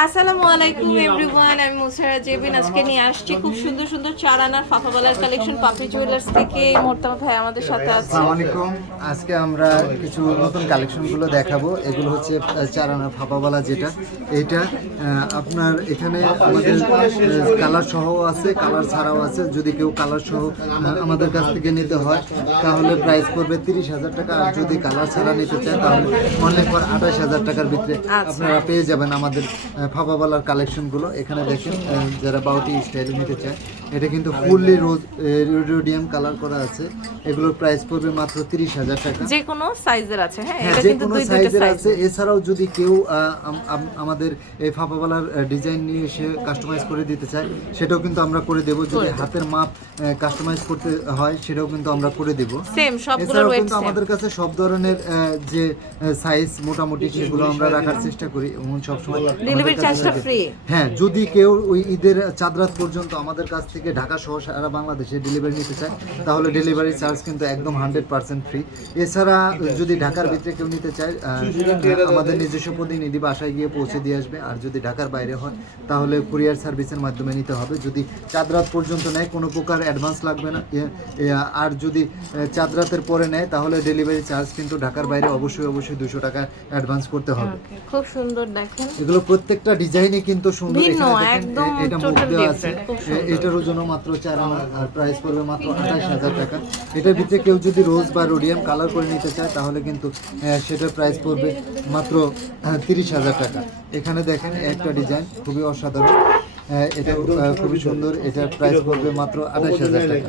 আসসালামু আলাইকুম এভরিওয়ান আমি মুসারা জেবিন আজকে নিয়ে আসছি খুব সুন্দর সুন্দর চার আনার ফাফাবালার কালেকশন পাপি জুয়েলার্স থেকে। মোর্তামা ভাই আমাদের সাথে আছে। আসসালামু আলাইকুম। আজকে আমরা কিছু নতুন কালেকশনগুলো দেখাবো। এগুলো হচ্ছে চারানা ফাপাওয়ালা যেটা। আহ, আপনার এখানে আমাদের কালার সহ আছে কালার ছাড়াও আছে। যদি কেউ কালার সহ আমাদের কাছ থেকে নিতে হয় তাহলে প্রাইস পড়বে তিরিশ হাজার টাকা। আর যদি কালার ছাড়া নিতে চান তাহলে অনলি ফর আঠাশ হাজার টাকার ভিতরে আপনারা পেয়ে যাবেন আমাদের ফাপাওয়ালার কালেকশনগুলো এখানে দেখেন যারা বাউটি স্টাইল নিতে চায়। এটা কিন্তু ফুললি রোজ রোডিয়াম কালার করা আছে। এগুলোর প্রাইস পড়বে মাত্র তিরিশ হাজার টাকা। যে কোনো সাইজের আছে হ্যাঁ হ্যাঁ এটা যে কিন্তু কোনো দুই দুইটা সাইজের সাইজ আছে। এছাড়াও যদি কেউ আমাদের এই ফাপাওয়ালার ডিজাইন নিয়ে এসে কাস্টমাইজ করে দিতে চায় সেটাও কিন্তু আমরা করে দেব। যদি হাতের মাপ কাস্টমাইজ করতে হয় সেটাও কিন্তু আমরা করে দেব। সেম সবগুলোর এছাড়াও ওয়েট কিন্তু সেম আমাদের কাছে সব ধরনের যে সাইজ মোটামুটি সেগুলো আমরা রাখার চেষ্টা করি। এবং সবসময় ডেলিভারি চার্জটা ফ্রি হ্যাঁ যদি কেউ ওই ঈদের চাঁদ রাত পর্যন্ত আমাদের কাছ থেকে ঢাকা সহ সারা বাংলাদেশে ডেলিভারি নিতে চায় তাহলে ডেলিভারি চার্জ কিন্তু একদম হান্ড্রেড পার্সেন্ট ফ্রি এছাড়া যদি ঢাকার ভিতরে কেউ নিতে চায় আমাদের নিজস্ব প্রতিনিধি বাসায় গিয়ে পৌঁছে দিয়ে আসবে। আর যদি ঢাকার বাইরে হয় তাহলে কুরিয়ার সার্ভিসের মাধ্যমে নিতে হবে। যদি চাঁদ রাত পর্যন্ত নেয় কোনো প্রকার অ্যাডভান্স লাগবে না। আর যদি আহ, চাঁদ রাতের পরে নেয় তাহলে ডেলিভারি চার্জ কিন্তু ঢাকার বাইরে অবশ্যই অবশ্যই দুশো টাকা অ্যাডভান্স করতে হবে। খুব সুন্দর দেখেন। এগুলো প্রত্যেকটা ডিজাইনই কিন্তু সুন্দর। এটা মুখ দেওয়া আছে। এটার ওজন মাত্র চার আনা, আর প্রাইস পড়বে মাত্র আঠাশ হাজার টাকা। এটার ভিতরে কেউ যদি রোজ বা রোডিয়াম কালার করে নিতে চায়, তাহলে কিন্তু সেটার প্রাইস পড়বে মাত্র তিরিশ হাজার টাকা। এখানে দেখেন একটা ডিজাইন খুবই অসাধারণ। এটা খুবই সুন্দর। এটার প্রাইস পড়বে মাত্র আঠাশ হাজার টাকা।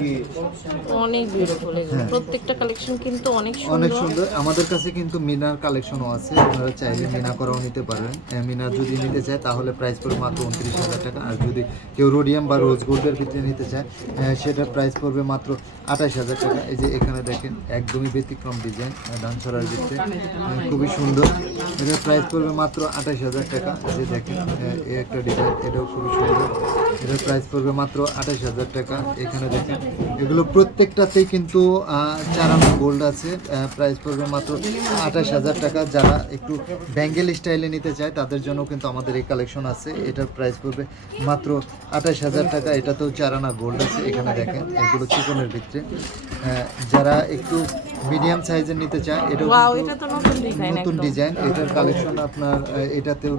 অনেক বিউটিফুল প্রত্যেকটা কালেকশন কিন্তু অনেক হ্যাঁ। অনেক সুন্দর। সুন্দর আমাদের কাছে কিন্তু মিনার কালেকশনও আছে। আপনারা চাইলে মিনা করাও নিতে পারবেন আহ, মিনার যদি নিতে চায় তাহলে প্রাইস পড়বে মাত্র উনত্রিশ হাজার টাকা। আর যদি কেউ রোডিয়াম বা রোজ গোল্ডের ভিতরে নিতে চায় সেটার প্রাইস পড়বে মাত্র আঠাশ হাজার টাকা। এই যে এখানে দেখেন একদমই ব্যতিক্রম ডিজাইন ধান ছড়ার ভিতরে খুবই সুন্দর। এটার প্রাইস পড়বে মাত্র আঠাশ হাজার টাকা। যে দেখেন এই একটা ডিজাইন এটাও খুবই সুন্দর। Thank you. এটার প্রাইস পড়বে মাত্র আঠাশ হাজার টাকা। এখানে দেখেন এগুলো প্রত্যেকটাতেই কিন্তু চার আনা গোল্ড আছে। প্রাইস পড়বে মাত্র আঠাশ হাজার টাকা। যারা একটু ব্যাঙ্গেল স্টাইলে নিতে চায় তাদের জন্য কিন্তু আমাদের এই কালেকশন আছে। এটার প্রাইস পড়বে মাত্র আঠাশ হাজার টাকা। এটাতেও চার আনা গোল্ড আছে। এখানে দেখেন এগুলো চিকনের ভিতরে। যারা একটু মিডিয়াম সাইজের নিতে চায় এটা নতুন ডিজাইন এটার কালেকশন আপনার এটাতেও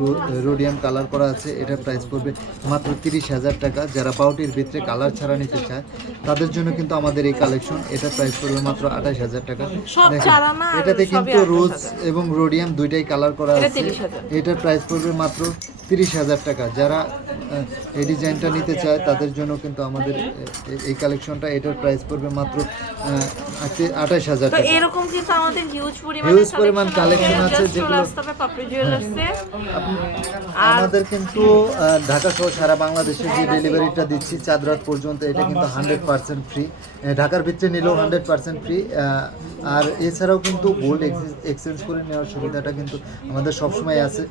রোডিয়াম কালার করা আছে। এটার প্রাইস পড়বে মাত্র তিরিশ হাজার টাকা যারা পাউটির ভিতরে কালার ছাড়া নিতে চায় তাদের জন্য কিন্তু আমাদের এই কালেকশন এটা প্রাইস পড়বে মাত্র আঠাশ হাজার টাকা। এটাতে কিন্তু রোজ এবং রোডিয়াম দুইটাই কালার করা আছে। 30,000 এটার প্রাইস পড়বে মাত্র তিরিশ হাজার টাকা। যারা এই ডিজাইনটা নিতে চায় তাদের জন্য কিন্তু আমাদের এই কালেকশনটা এটার প্রাইস পড়বে মাত্র আঠাশ হাজার টাকা। এরকম কিন্তু আমাদের হিউজ পরিমাণে Huge পরিমাণ collection আছে যেগুলো- আমাদের কিন্তু ঢাকা সহ সারা বাংলাদেশে যে ডেলিভারিটা দিচ্ছি চাঁদ রাত পর্যন্ত, এটা কিন্তু হান্ড্রেড পার্সেন্ট ফ্রি ঢাকার ভিতরে নিলেও হান্ড্রেড পার্সেন্ট ফ্রি আর এছাড়াও কিন্তু গোল্ড এক্সচেঞ্জ করে নেওয়ার সুবিধাটা কিন্তু আমাদের সবসময় আছে।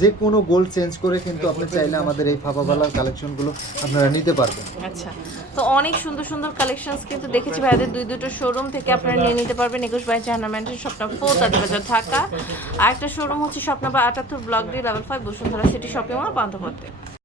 যে কোনো গোল্ড চেঞ্জ করে কিন্তু আপনি চাইলে আমাদের এই ফাঁপাবালার কালেকশনগুলো আপনারা নিতে পারবেন। আচ্ছা তো অনেক সুন্দর সুন্দর কালেকশনস কিন্তু দেখেছি ভাইদের দুই দুটো শোরুম থেকে আপনারা নিয়ে নিতে পারবেন। একুশ বাই জাহানা স্বপ্ন ফোর বাজার ঢাকা। আর একটা শোরুম হচ্ছে স্বপ্ন বা আটাত্তর block D level five Bashundhara city shopping mall পান্থপথে।